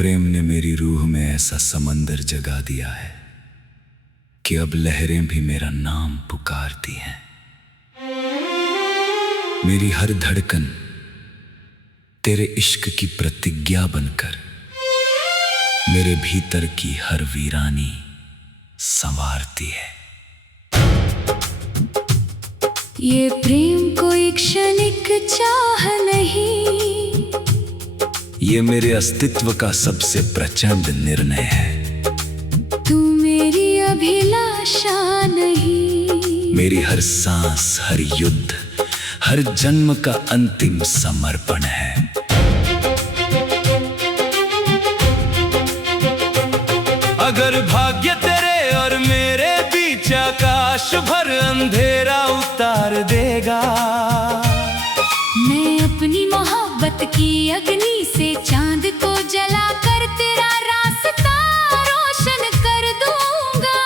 प्रेम ने मेरी रूह में ऐसा समंदर जगा दिया है कि अब लहरें भी मेरा नाम पुकारती हैं। मेरी हर धड़कन तेरे इश्क की प्रतिज्ञा बनकर मेरे भीतर की हर वीरानी संवारती है। ये प्रेम कोई क्षणिक चाह नहीं, ये मेरे अस्तित्व का सबसे प्रचंड निर्णय है। तू मेरी अभिलाषा नहीं, मेरी हर सांस, हर युद्ध, हर जन्म का अंतिम समर्पण है। अगर भाग्य तेरे और मेरे बीच आकाश भर अंधेरा उतार देगा, मैं अपनी मोहब्बत की अग्नि से चांद को जलाकर तेरा रास्ता रोशन कर दूंगा।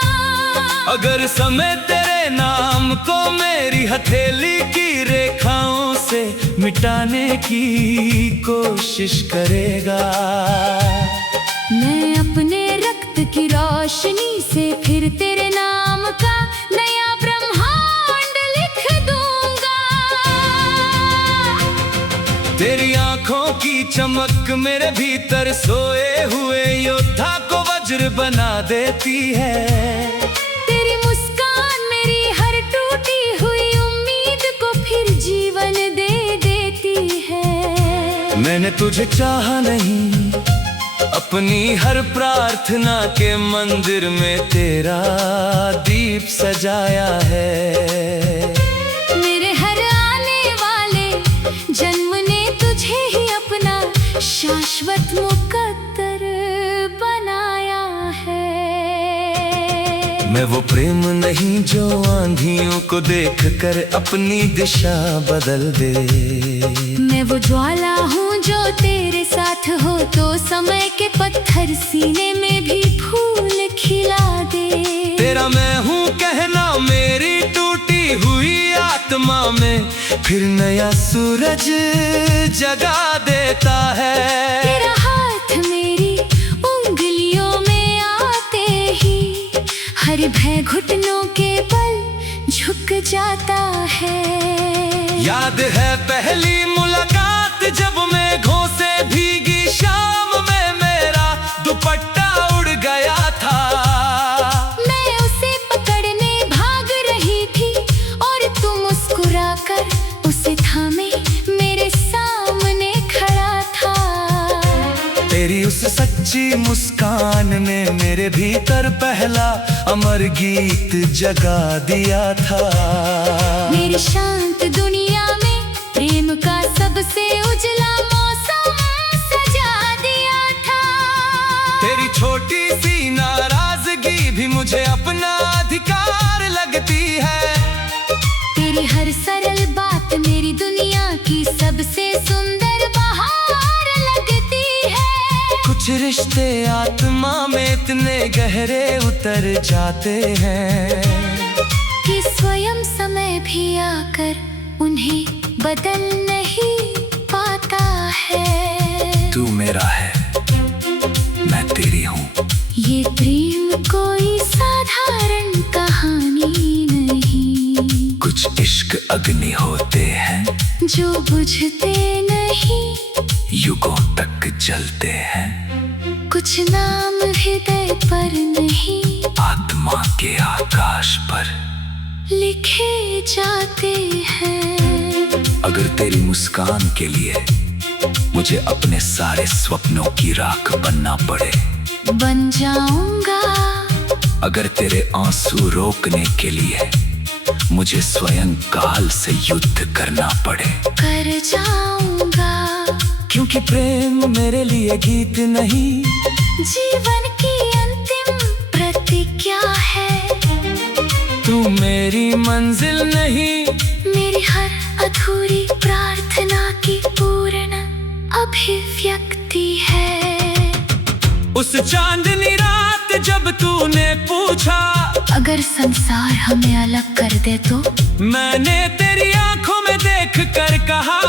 अगर समय तेरे नाम को मेरी हथेली की रेखाओं से मिटाने की कोशिश करेगा, मैं अपने रक्त की रोशनी से फिर तेरे नाम का नया ब्रह्मांड लिख दूंगा। तेरी आंखों की चमक मेरे भीतर सोए हुए योद्धा को वज्र बना देती है। तेरी मुस्कान मेरी हर टूटी हुई उम्मीद को फिर जीवन दे देती है। मैंने तुझे चाहा नहीं, अपनी हर प्रार्थना के मंदिर में तेरा दीप सजाया है। मेरे हर आने वाले जन्म ने तुझे ही अपना शाश्वत मुकद्दर बनाया है। मैं वो प्रेम नहीं जो आंधियों को देखकर अपनी दिशा बदल दे। मैं वो ज्वाला हूँ जो तेरे साथ हो तो समय के पत्थर सीने में भी फूल खिला दे। तेरा मैं हूँ कहना मेरी टूटी हुई आत्मा में फिर नया सूरज जगा देता है। तेरा हाथ मेरी उंगलियों में आते ही हर भय घुटनों के बल झुक जाता है। याद है पहली मुलाकात जब मेघों से भीगी शाम में मेरा दुपट्टा उड़ गया था। मैं उसे पकड़ने भाग रही थी और तू मुस्कुराकर उसे थामे मेरे सामने खड़ा था। तेरी उस सच्ची मुस्कान ने मेरे भीतर पहला अमर गीत जगा दिया था। मेरी शांत दुनिया में प्रेम का सबसे उजला मौसम सजा दिया था। तेरी छोटी सी नाराजगी भी मुझे अपना अधिकार लगती है। तेरी हर सरल बात मेरी दुनिया की सबसे सुंदर बहार लगती है। कुछ रिश्ते आत्मा में इतने गहरे उतर जाते हैं कि स्वयं समय भी आकर उन्हें बदल नहीं पाता है। तू मेरा है, मैं तेरी हूँ। ये प्रेम कोई साधारण कहानी नहीं, कुछ इश्क अग्नि होते हैं जो बुझते नहीं, युगों तक जलते हैं। कुछ नाम हृदय पर नहीं, आत्मा के आकाश पर लिखे जाते हैं। अगर तेरी मुस्कान के लिए मुझे अपने सारे सपनों की राख बनना पड़े, बन जाऊंगा। अगर तेरे आंसू रोकने के लिए मुझे स्वयं काल से युद्ध करना पड़े, कर जाऊंगा। क्योंकि प्रेम मेरे लिए गीत नहीं, जीवन की अंतिम प्रतिज्ञा है। तू मेरी मंजिल नहीं, मेरी हर अधूरी प्रार्थना की पूर्ण अभिव्यक्ति है। उस चांदनी रात जब तूने पूछा अगर संसार हमें अलग कर दे तो, मैंने तेरी आंखों में देख कर कहा,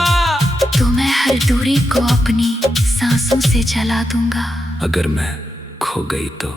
तो मैं हर दूरी को अपनी सांसों से जला दूंगा। अगर मैं खो गई तो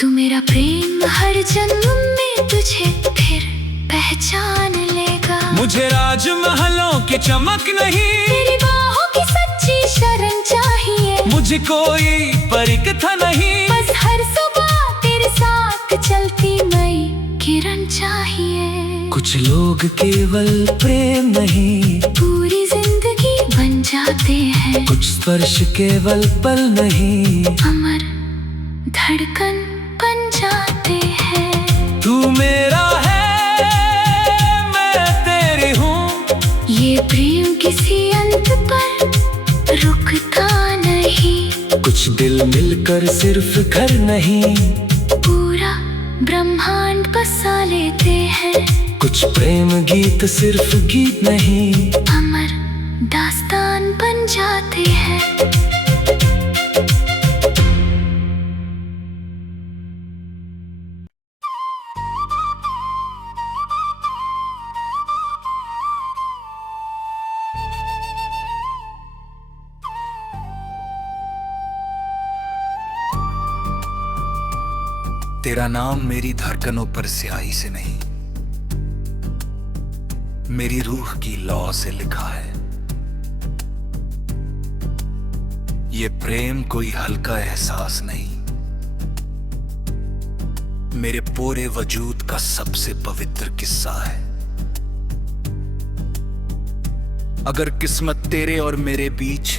तू मेरा प्रेम हर जन्म में तुझे फिर पहचान लेगा। मुझे राजमहलों की चमक नहीं, तेरी बाहों की सच्ची शरण चाहिए। मुझे कोई परिकथा नहीं, बस हर सुबह तेरे साथ चलती नई किरण चाहिए। कुछ लोग केवल प्रेम नहीं, पूरी जिंदगी बन जाते हैं। कुछ स्पर्श केवल पल नहीं, अमर धड़कन बन जाते हैं। तू मेरा है मैं तेरी हूँ, ये प्रेम किसी अंत पर रुकता नहीं। कुछ दिल मिलकर सिर्फ घर नहीं, पूरा ब्रह्मांड बसा लेते हैं। कुछ प्रेम गीत सिर्फ गीत नहीं, अमर दास्तान बन जाते हैं। तेरा नाम मेरी धड़कनों पर स्याही से नहीं, मेरी रूह की लौ से लिखा है। ये प्रेम कोई हल्का एहसास नहीं, मेरे पूरे वजूद का सबसे पवित्र किस्सा है। अगर किस्मत तेरे और मेरे बीच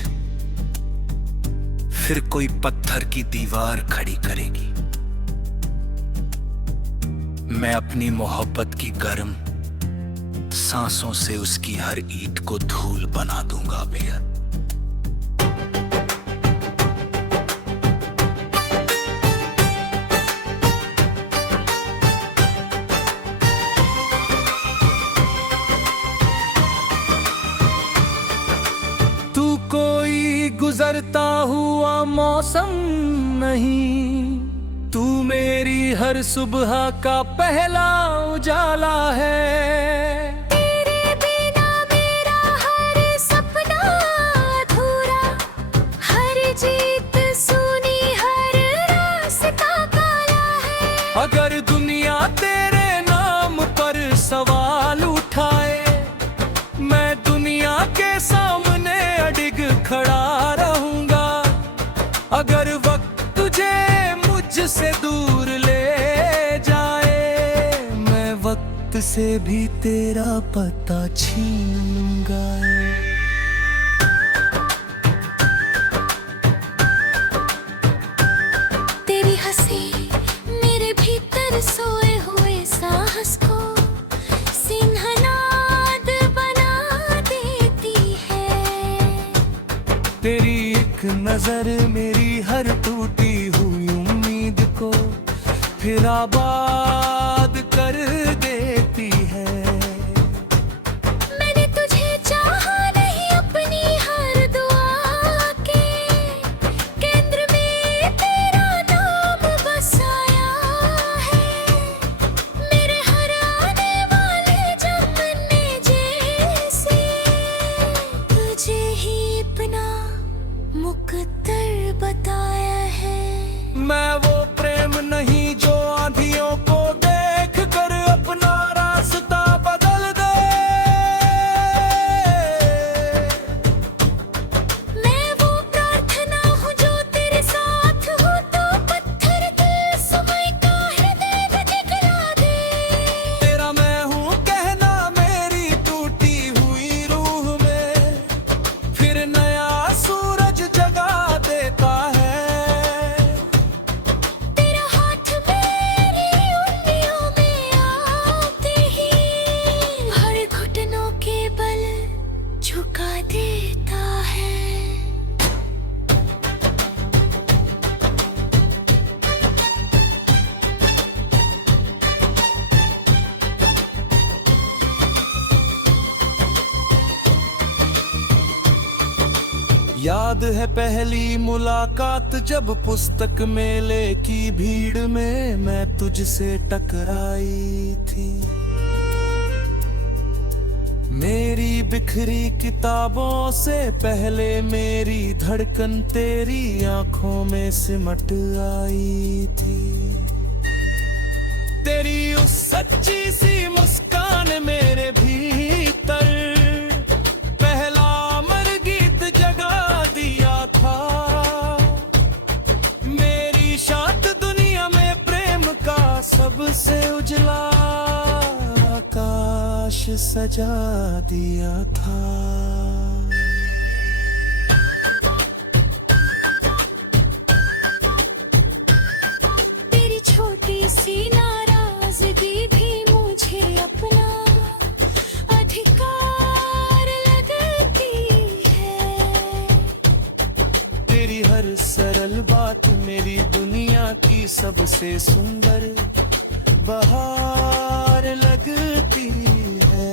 फिर कोई पत्थर की दीवार खड़ी करेगी, मैं अपनी मोहब्बत की गर्म सांसों से उसकी हर ईंट को धूल बना दूंगा बेहद। तू कोई गुजरता हुआ मौसम नहीं, तू मेरी हर सुबह का पहला उजाला है। तेरे बिना मेरा हर सपना अधूरा, हर जीत सुनी हर रास्ता काला है। अगर दुनिया तेरे नाम पर सवाल उठाए, मैं दुनिया के सामने अडिग खड़ा रहूंगा। अगर वक्त तुझे मुझसे दूर ले जाए, मैं वक्त से भी तेरा पता छीन लूंगा। तेरी हंसी मेरे भीतर सोए हुए साहस को सिंहनाद बना देती है। तेरी एक नजर मेरी हर टूटी हुई उम्मीद को फिर आबाद कर देती है। मैंने तुझे चाहा नहीं, अपनी हर दुआ के केंद्र में तेरा नाम बसाया है। मेरे हर आने वाले जमाने जैसे तुझे ही अपना मुकद्दर बताया है। मैं वो प्रेम नहीं जो आंधियों को देख कर अपना रास्ता बदल दे। मैं वो प्रार्थना हूँ जो तेरे साथ हो तो पत्थर दिल समय का हृदय दिखला दे। तेरा मैं हूँ कहना मेरी टूटी हुई रूह में फिर नया सूरज जगा देता है। तेरा हाथ मेरी उंगलियों में आते ही हर घुटनों के बल झुका देता है। याद है पहली मुलाकात जब पुस्तक मेले की भीड़ में मैं तुझसे टकराई थी। मेरी बिखरी किताबों से पहले मेरी धड़कन तेरी आंखों में सिमट आई थी। तेरी उस सच्ची सी मुस्कान मेरे भीतर पहला अमर गीत जगा दिया था। मेरी शांत दुनिया में प्रेम का सबसे उजला आकाश सजा दिया था। तेरी छोटी सी नाराजगी भी मुझे अपना अधिकार लगती है। तेरी हर सरल बात मेरी दुनिया की सबसे सुंदर बहार लगती है।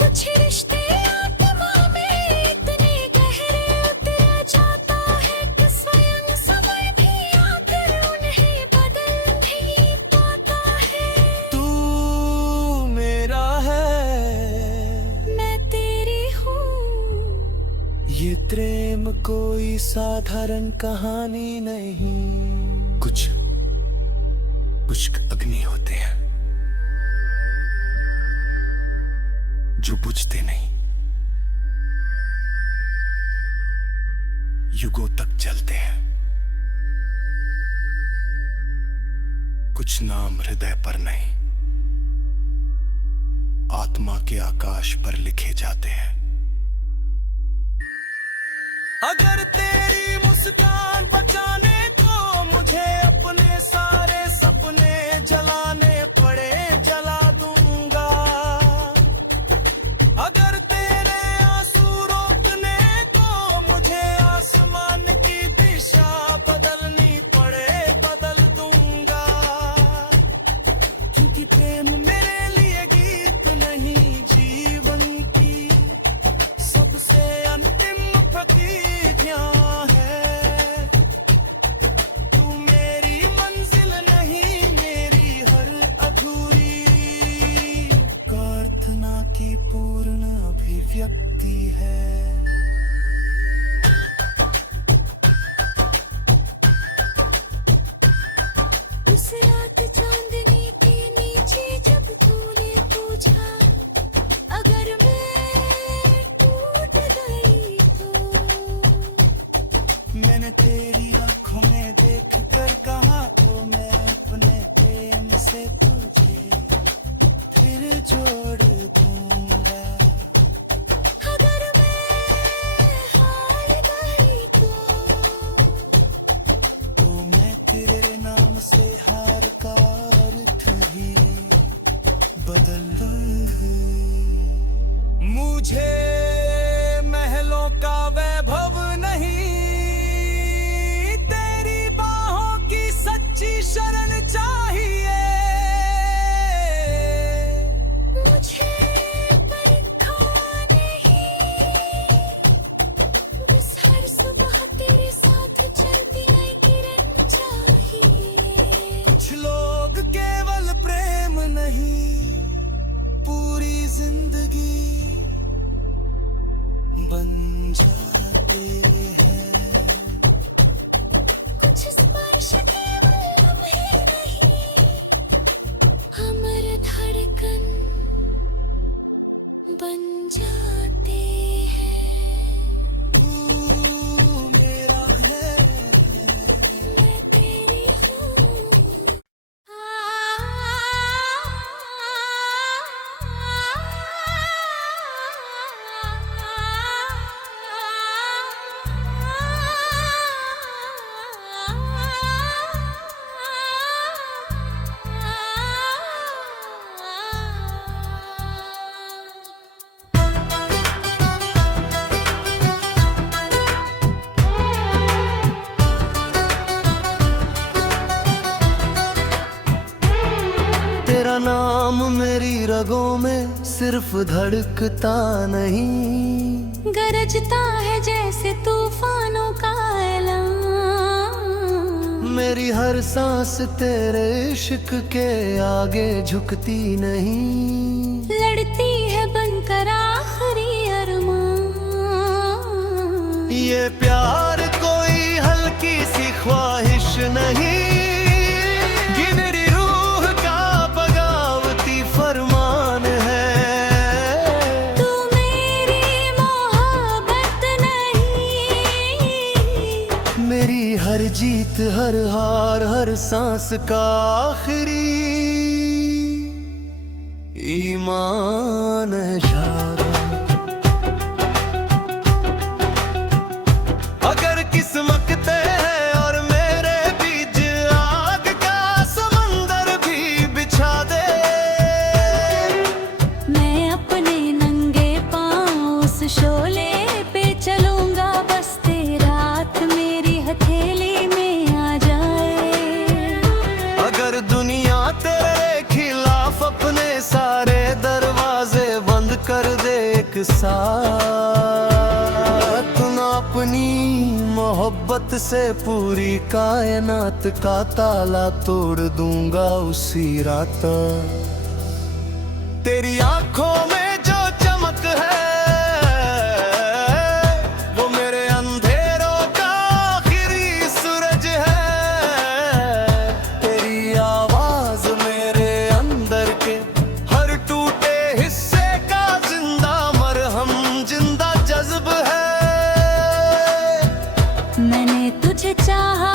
कुछ रिश्ते आत्मा में इतने गहरे उतर जाता है कि स्वयं समय भी आकर उन्हें बदल नहीं पाता है। तू मेरा है, मैं तेरी हूँ। ये प्रेम कोई साधारण कहानी नहीं। कुछ अग्नि होते हैं जो बुझते नहीं, युगों तक चलते हैं। कुछ नाम हृदय पर नहीं, आत्मा के आकाश पर लिखे जाते हैं। अगर तेरी मुस्कान बचाने को मुझे अपने सारे सपने जलाने पड़े जला दूंगा। अगर तेरे आंसू रोकने को मुझे आसमान की दिशा बदलनी पड़े बदल दूंगा। क्योंकि प्रेम मेरे लिए गीत नहीं, जीवन की सबसे अंतिम प्रतिज्ञा है। तू मेरी मंजिल नहीं, मेरी हर अधूरी प्रार्थना की पूर्ण अभिव्यक्ति है। उस रात चांदनी के नीचे जब तूने पूछा अगर मैं टूट गई तो मैंने तेरी आंखों में देख कर कहा तो मैं अपने प्रेम से तुझे फिर जोड़ दूंगा। अगर मैं हार गई तो मैं तेरे नाम से हार का अर्थ ही बदल दूं। मुझे महलों का वैभव नहीं, तेरी बाहों की सच्ची शरण चाहिए। मुझे परखा नहीं, बस हर सुबह तेरे साथ चलती नई किरण चाहिए। कुछ लोग केवल प्रेम नहीं, पूरी जिंदगी बन जाते हैं। कुछ स्पर्श केवल लम्हे नहीं, अमर धड़कन बन जाते हैं। तू मेरा है, मैं तेरी हूँ। तेरा नाम मेरी रगों में सिर्फ धड़कता नहीं, गरजता है जैसे तूफानों का ऐलान। मेरी हर सांस तेरे इश्क के आगे झुकती नहीं, लड़ती ये प्यार कोई हल्की सी ख्वाहिश नहीं, ये मेरी रूह का बगावती फरमान है। तू मेरी मोहब्बत नहीं, मेरी हर जीत, हर हार, हर सांस का आखिरी ईमान है शायद। अगर किस्मत है और मेरे बीच आग का समंदर भी बिछा दे, मैं अपने नंगे पाँव उस शोले पे चलूंगा, बस तेरा हाथ मेरी हथेली में आ जाए। अगर दुनिया तेरे खिलाफ अपने सारे दरवाजे बंद कर दे एक साथ, ना अपनी मोहब्बत से पूरी कायनात का ताला तोड़ दूंगा उसी रात। तेरी आंखों में जो चमक है वो मेरे अंधेरों का आखिरी सूरज है। तेरी आवाज मेरे अंदर के हर टूटे हिस्से का जिंदा मरहम, जिंदा जज्ब है। मैंने तुझे चाहा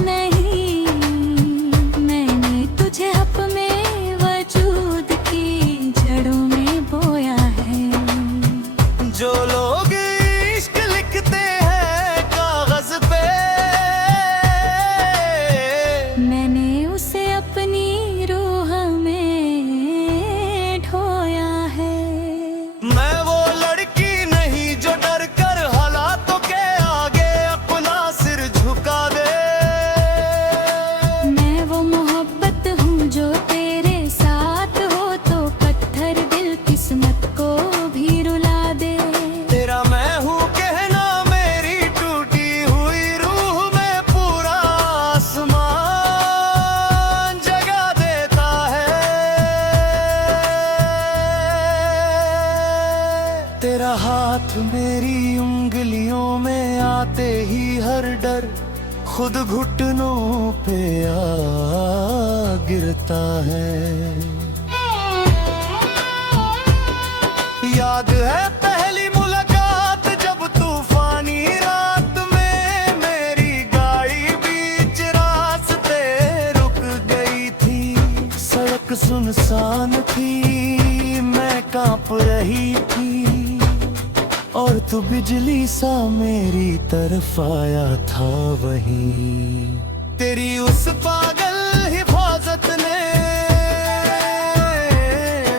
नहीं, मैंने तुझे अपने वजूद की जड़ों में बोया है। जो लोग इश्क लिखते हैं कागज पे, मैंने उसे अपनी रूह में ढोया है। मैं वो लड़की नहीं जो डर कर हालातों के आगे अपना सिर झुका दे। मैं वो मोहब्बत हूँ जो तेरे साथ हो तो पत्थर दिल किस्मत को भी रुला दे। तेरा मैं हूँ कहना मेरी टूटी हुई रूह में पूरा आसमान जगा देता है। तेरा हाथ मेरी उंगलियों में आते ही हर डर खुद घुटनों पे आ गिरता है। याद है पहली मुलाकात जब तूफानी रात में मेरी गाड़ी बीच रास्ते रुक गई थी। सड़क सुनसान थी, मैं कांप रही थी और तू बिजली सा मेरी तरफ आया था वहीं। तेरी उस पागल हिफाजत ने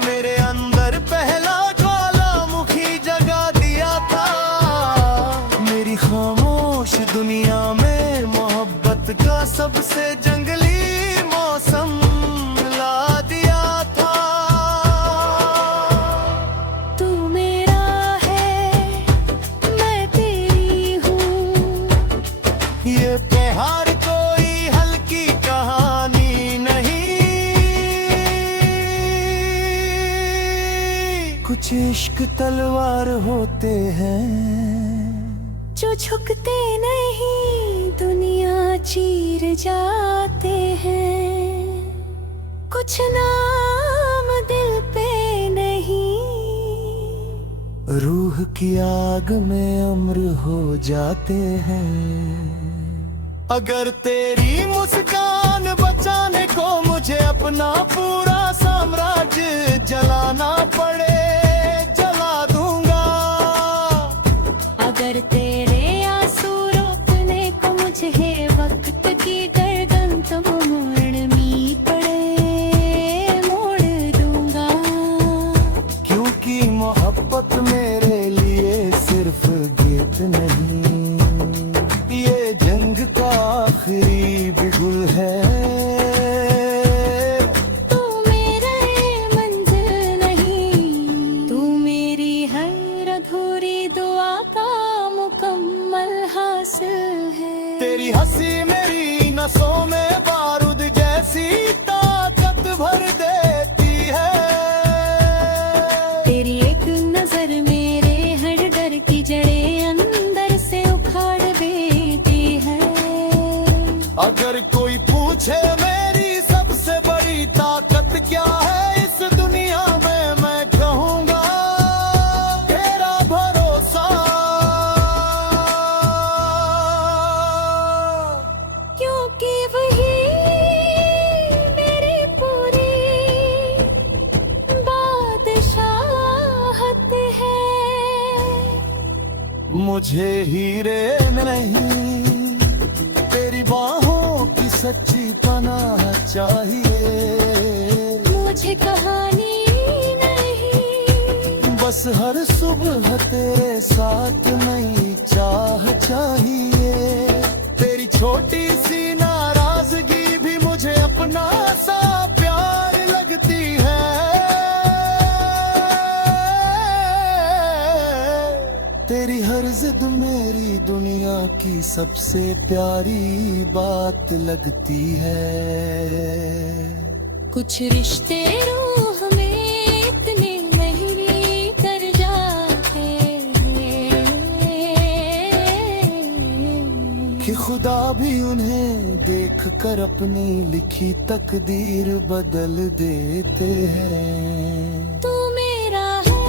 मेरे अंदर पहला ज्वालामुखी जगा दिया था। मेरी खामोश दुनिया में मोहब्बत का सबसे जंगली मौसम ला दिया था। तू मेरा है, मैं तेरी हूँ, ये प्यार कोई हल्की कहानी नहीं, कुछ इश्क तलवार होते हैं जो झुकते नहीं दुनिया चीर जाते हैं। कुछ नाम दिल पे नहीं, रूह की आग में अम्र हो जाते हैं। अगर तेरी मुस्कान बचाने को मुझे अपना पूरा साम्राज्य जलाना पड़े जला दूंगा। अगर तेरे आंसू रोकने को मुझे वक्त की गर्दन तो मोड़नी पड़े मोड़ दूंगा। क्योंकि मोहब्बत मेरे लिए सिर्फ गीत नहीं, ये जंग का आखिरी बिगुल है। तू मेरा मंजिल नहीं, तू मेरी हर अधूरी दुआ का मुकम्मल हासिल है। तेरी हंसी मेरी नसों में बारूद जैसी ताकत भर देती है। तेरी एक नजर मेरे हर डर की जड़ें अंदर से उखाड़ अगर कोई पूछे मेरी सबसे बड़ी ताकत क्या है इस दुनिया में, मैं कहूँगा तेरा भरोसा। क्योंकि वही मेरी पूरी बादशाहत है। मुझे हीरे नहीं तेरी बाहों की सच्ची पनाह चाहिए। मुझे कहानी नहीं, बस हर सुबह तेरे साथ नई चाह चाहिए। तेरी छोटी सी नाराजगी भी मुझे अपना सा प्यार लगती है। तेरी हर जिद मेरी दुनिया की सबसे प्यारी बात लगती है। कुछ रिश्ते रूह में इतने गहरे कर जाते हैं कि खुदा भी उन्हें देख कर अपनी लिखी तकदीर बदल देते हैं। तू मेरा है,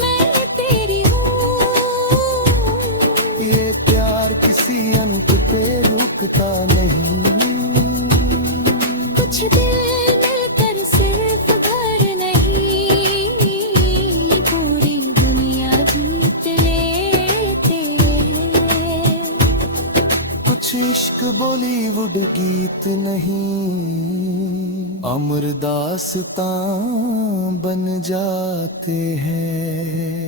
मैं तेरी हूँ। ये प्यार किसी अंत पे रुकता नहीं। कुछ दिल मिलकर सिर्फ घर नहीं, पूरी दुनिया जीत लेते हैं। कुछ इश्क बॉलीवुड गीत नहीं, अमर दास्तां बन जाते हैं।